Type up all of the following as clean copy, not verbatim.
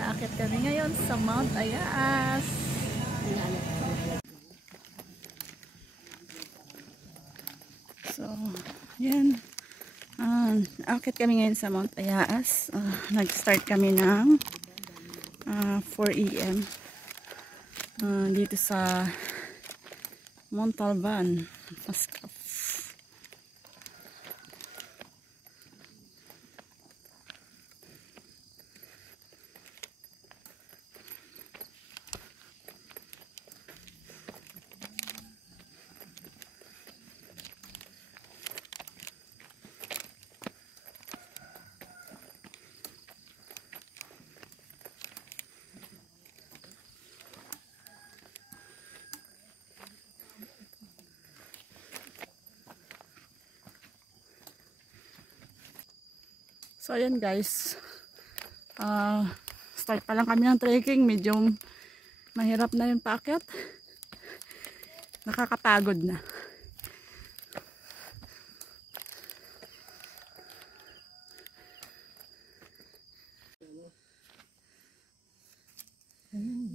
Naakit kami ngayon sa Mount Ayas. So, yan. Naakit kami ngayon sa Mount Ayas. Nag-start kami ng 4 AM. Dito sa Montalban, Mascaf. So ayan guys, start pa lang kami ng trekking, medyo mahirap na yung paakyat, nakakapagod na.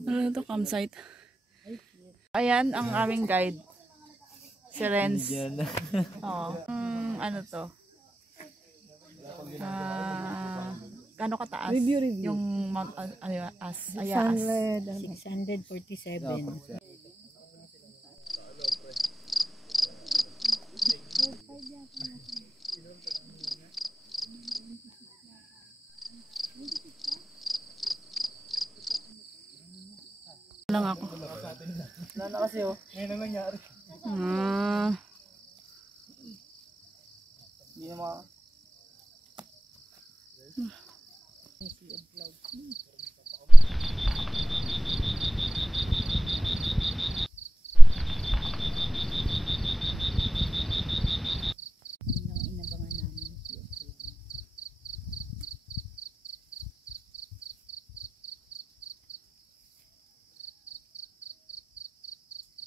Ano to, campsite? Ayan ang aming guide, si Renz. Ano to? Gano'ng kataas? Review. Yung Mount Ayas. 647. Lang ako. Wala na kasi oh. Ngayon na nangyari. Hindi na mga...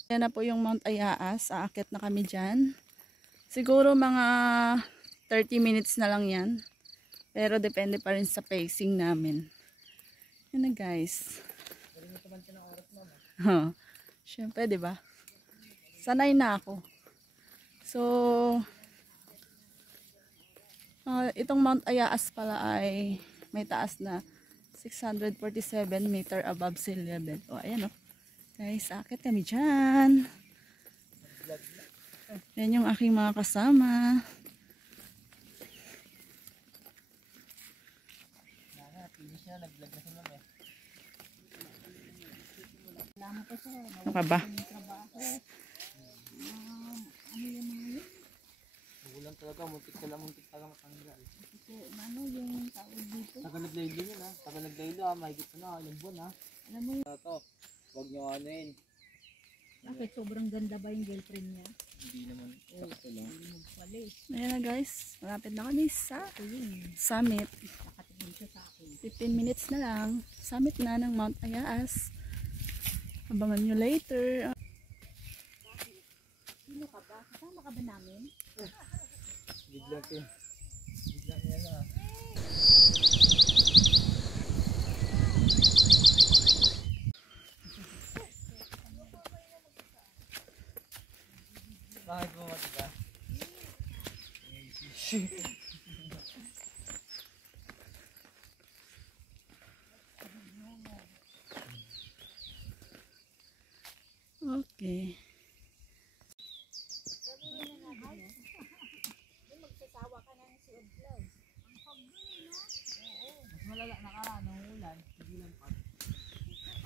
Yan na po yung Mount Ayas. Aakyat na kami dyan. Siguro mga 30 minutes na lang yan. Pero depende pa rin sa pacing namin. Yan na guys. Siyempre diba? Sanay na ako. So, itong Mount Ayas pala ay may taas na 647 meter above sea level. O ayan o. Guys, akit kami dyan. Yan yung aking mga kasama. Ano ka ba? Magulang talaga, muntik ka lang matanggal. Ano yung tawag dito? Tagal naglaylo yun ha. Tagal naglaylo ha. Mahigit na ilang buwan ha. Alam mo yung... Ito, huwag nyo anuin. Bakit sobrang ganda ba yung girlfriend niya? Hindi naman. Sakto lang. Ayan na guys. Malapit na kami sa summit. Nakatingin siya sa akin. 15 minutes na lang. Summit na ng Mount Ayas. Abangan nyo later. Sino ka ba? Kasama ka ba namin? Biglang yan ha. Bakit mo matiga? Okay. Magsasawa ka ng si Odlog. Ang pagduli, no? Oo. Mas malala nakaraan ng ulan. Hindi lang pag.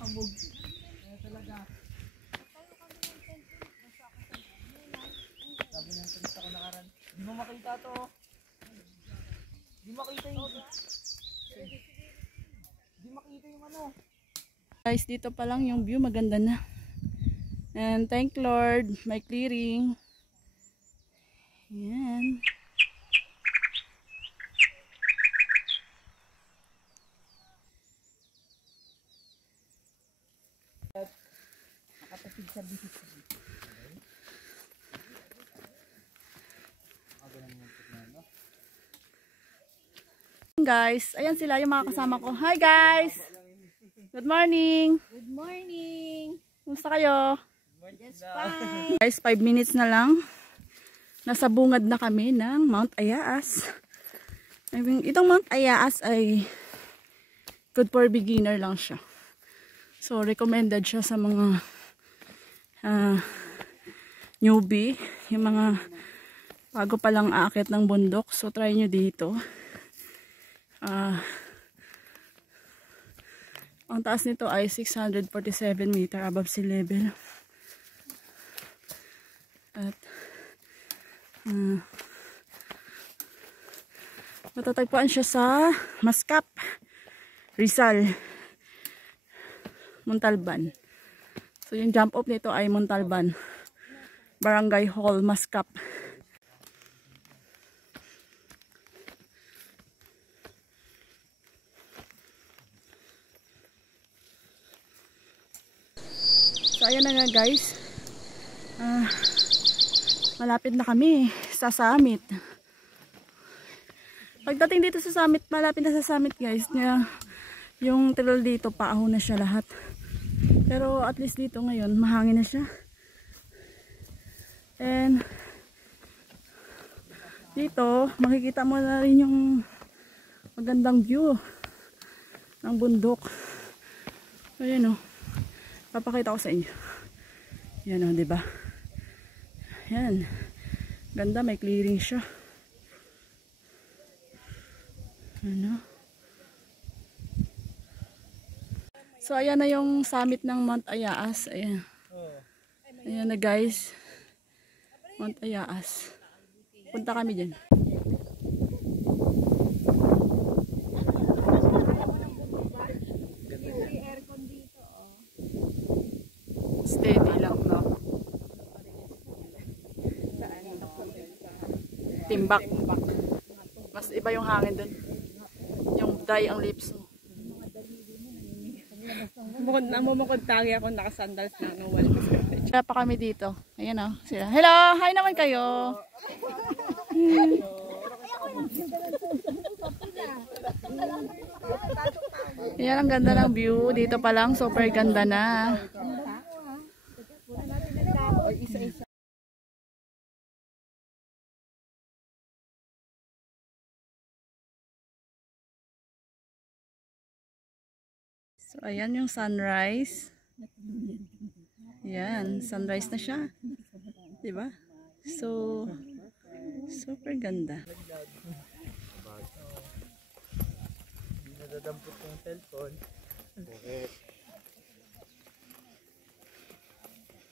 Ambog. Kaya talaga. Tayo kami ng tent. Basta ako sa ulan. Sabi ng turista ko nakaraan. Di mo makita to. Di makita yung... Di makita yung ano. Guys, dito pa lang yung view. Maganda na. And thank Lord. May clearing. Yan. Nakatapig sa bisis. Guys, ayan sila yung mga kasama ko. Hi guys! Good morning! Good morning. Kumusta kayo? Just fine. Guys, 5 minutes na lang. Nasa bungad na kami ng Mount Ayaas. I mean, itong Mount Ayaas ay good for beginner lang siya. So, recommended siya sa mga newbie. Yung mga bago pa lang aakyat ng bundok. So, try nyo dito. Ang taas nito ay 647 meter above sea level. At matatagpuan siya sa Mascap, Rizal, Montalban. So yung jump off nito ay Montalban, Barangay Hall, Mascap. So ayan na nga guys. Malapit na kami sa summit. Pagdating dito sa summit, malapit na sa summit guys. Yung trail dito, paahon na siya lahat. Pero at least dito ngayon, mahangin na siya. And dito, makikita mo na rin yung magandang view ng bundok. So yan o. Papakita ko sa inyo. Yan o, diba? Yan. Ganda, may clearing siya. Ano? So, ayan na yung summit ng Mount Ayaas. Ayan. Ayan na guys. Mount Ayaas. Punta kami dyan. Steady lang, no? Timbak. Mas iba yung hangin dun. Yung dry ang lips mo. Namumukod tagi ako, nakasandals na nung wala. Kaya pa kami dito. Ayan o. Sila. Hello! Hi naman kayo! Ayan, ang ganda ng view. Dito pa lang, super ganda na. So, ayan yung sunrise. Ayan, sunrise na siya. Diba? So, super ganda. Hindi nadadampot yung cellphone. Bakit?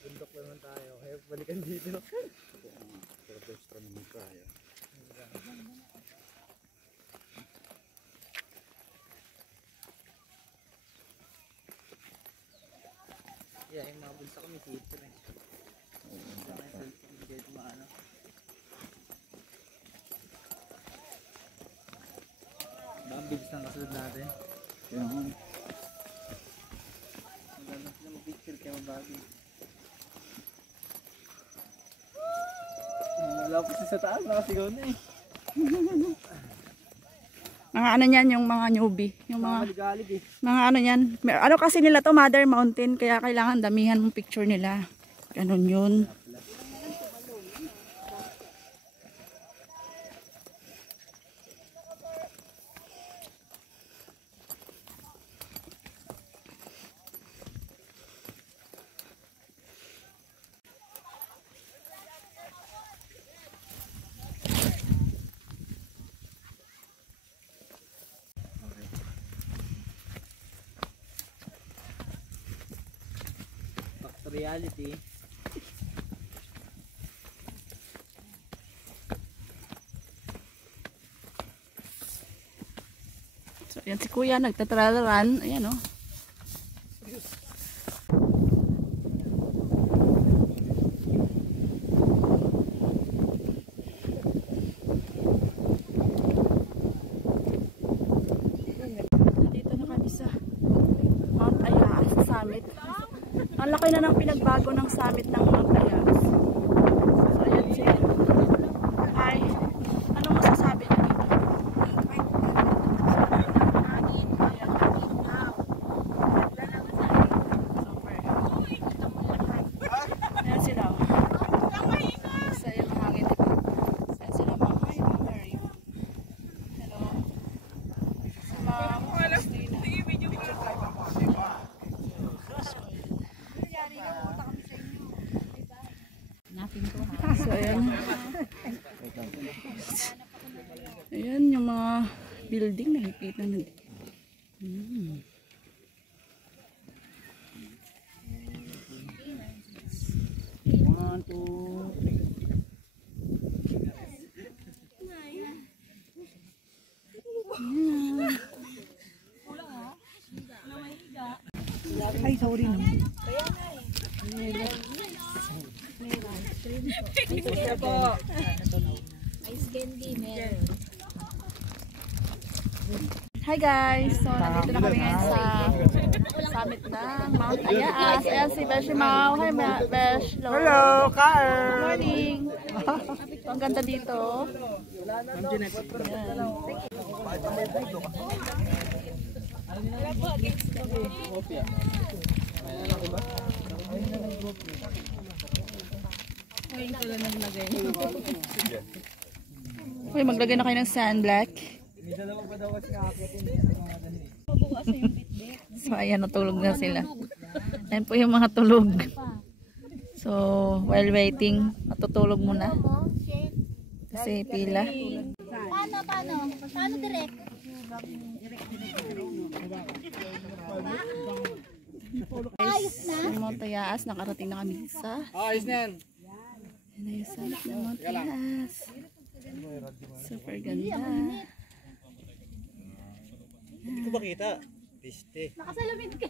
Bundok naman tayo. Kaya balikan dito. Yeah, yung mga bulsa kami dito eh. Hindi ito maano. Baka bilis ng kasunod natin. Maganda sila mag-picture kaya mabagi. Wala po siya sa taas, nakasigaw na eh. Mga ano yan, yung mga newbie. Yung mga Maligalig eh. mga ano yan. Ano kasi nila to, Mother Mountain. Kaya kailangan damihan mong picture nila. Ganun yun. Back to reality. So, ayan si Kuya, nagtatralaran. Ayan o. Dito na kami sa Mount Ayaas, sa summit. Ang laki na ng pinagbago ng summit ng Mount Ayaas. So, ayan siya. Hi. Anong masasabi niyo dito? Wait lang. Mm. One, two, three. Ay, sorry naman. Kaya po. Ice candy, meron. Hi guys! So, nandito na kami ngayon sa summit ng Mount Ayaas. Ayan si Besh Mau. Hi, Besh. Hello, Carl! Good morning! So, ang ganda dito. Uy, maglagay na kayo ng sunblock. So, ayan, natulog na sila. Ayan po yung mga tulog. So, while waiting, matutulog muna. Kasi pila. Paano direct? Ayos na. Yung Mount Ayaas, nakarating na kami sa Ayos na yan. summit ng Mount Ayaas. Super ganda. Hindi ko ba kita? Piste. Nakasalamid ka.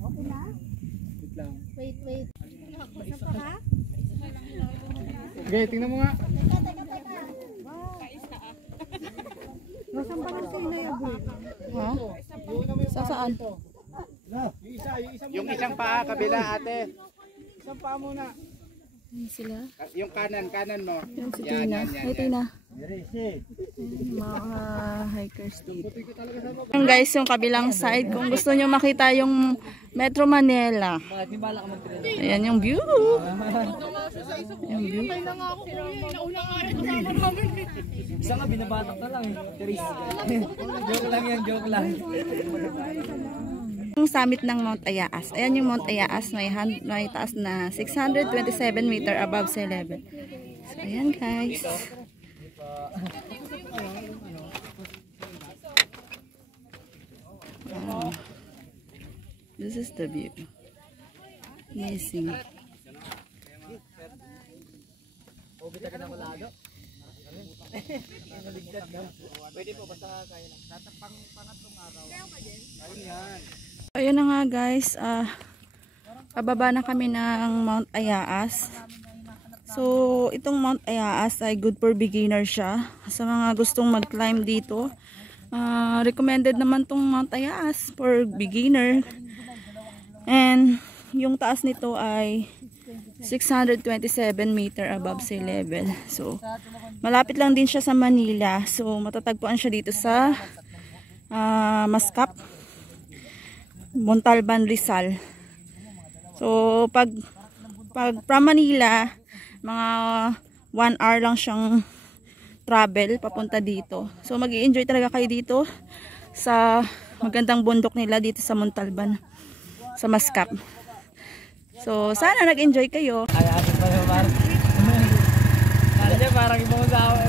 Okay na? Wait lang. Wait. Isa pa ka? Okay, tingnan mo nga. Teka. Ha? Sa saan? Yung isang paa, kabila ate. Isang paa muna. Ayan sila. Yung kanan mo. Yan si Tina. Hi, Tina. Mga hikers dito. Yung guys, yung kabilang side, kung gusto nyo makita yung Metro Manila. Ayan yung view. Yung view. Isa nga, binabatak na lang. Teres. Joke lang yan, joke lang. Yung summit ng Mount Ayaas. Ayan yung Mount Ayaas, may taas na 627 meter above sea level. So, ayan guys. Wow. This is the view. Amazing. Pwede po, basta kaya lang. Tatapang pangatlong araw. Ayun yan. Ayun na nga guys, pababa na kami ng Mount Ayaas. So, itong Mount Ayaas ay good for beginner siya. Sa mga gustong mag-climb dito, recommended naman tong Mount Ayaas for beginner. And yung taas nito ay 627 meter above sea level. So, malapit lang din siya sa Manila. So, matatagpuan siya dito sa Mascap, Montalban, Rizal. So, pag from Manila, mga 1 hour lang siyang travel papunta dito. So, mag-i-enjoy talaga kayo dito sa magandang bundok nila dito sa Montalban, sa Mascap. So, sana nag-enjoy kayo. Ay, atin pa naman. Kala niya parang ibang tao.